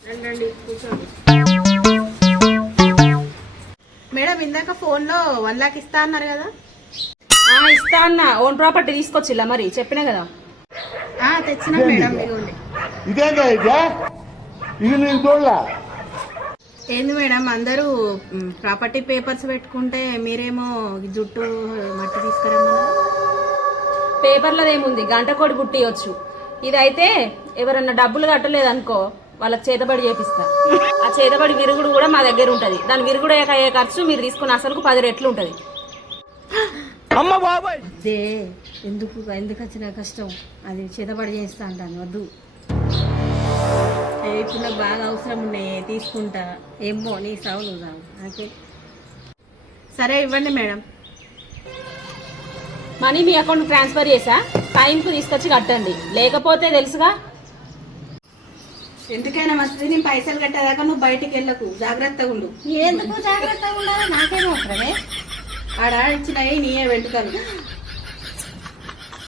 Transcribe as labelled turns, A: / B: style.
A: రండి కూర్చోండి. మేడం ఇందాక ఫోన్లో 1 లక్ష ఇస్తా అన్నారు కదా?
B: ఇస్తా అన్న. ఓన్ ప్రాపర్టీ తీసుకొచ్చిల్లా మరి? చెప్పినా కదా.
A: తెచ్చిన మేడం. ఇదిగోండి. ఏంది మేడం అందరూ ప్రాపర్టీ పేపర్స్ పెట్టుకుంటే మీరేమో జుట్టు మట్టి తీసుకురమ్మన్నారు.
B: పేపర్లదేముంది, గంట కోడి బుట్టియొచ్చు. ఇదైతే ఎవరన్నా డబ్బులు కట్టలేదనుకో వాళ్ళకి చేతబడి చేపిస్తా. ఆ చేతబడి విరుగుడు కూడా మా దగ్గర ఉంటది. దాని విరుగుడు అయ్యే ఖర్చు మీరు తీసుకున్న అసలుకు 10 రెట్లు ఉంటది.
A: అదే ఎందుకు వచ్చిన కష్టం? అది చేతబడి చేస్తా అంటాను. వద్దు, ఇప్పుడు నాకు బాగా అవసరం ఉన్నాయి, తీసుకుంటా. ఏమో నీ సావు నువ్వు సావు. ఓకే సరే ఇవ్వండి మేడం.
B: మనీ మీ అకౌంట్ ట్రాన్స్ఫర్ చేసా, టైంకు తీసుకొచ్చి కట్టండి. లేకపోతే తెలుసుగా.
A: ఎందుకైనా మంచిది నేను పైసలు కట్టేదాకా నువ్వు బయటికి వెళ్ళకు, జాగ్రత్తగా ఉండు.
C: ఎందుకు జాగ్రత్తగా ఉండాలి? నాకేమో అవసరమే.
A: ఆడ ఇచ్చినాయి నీయే వెంటుకలు.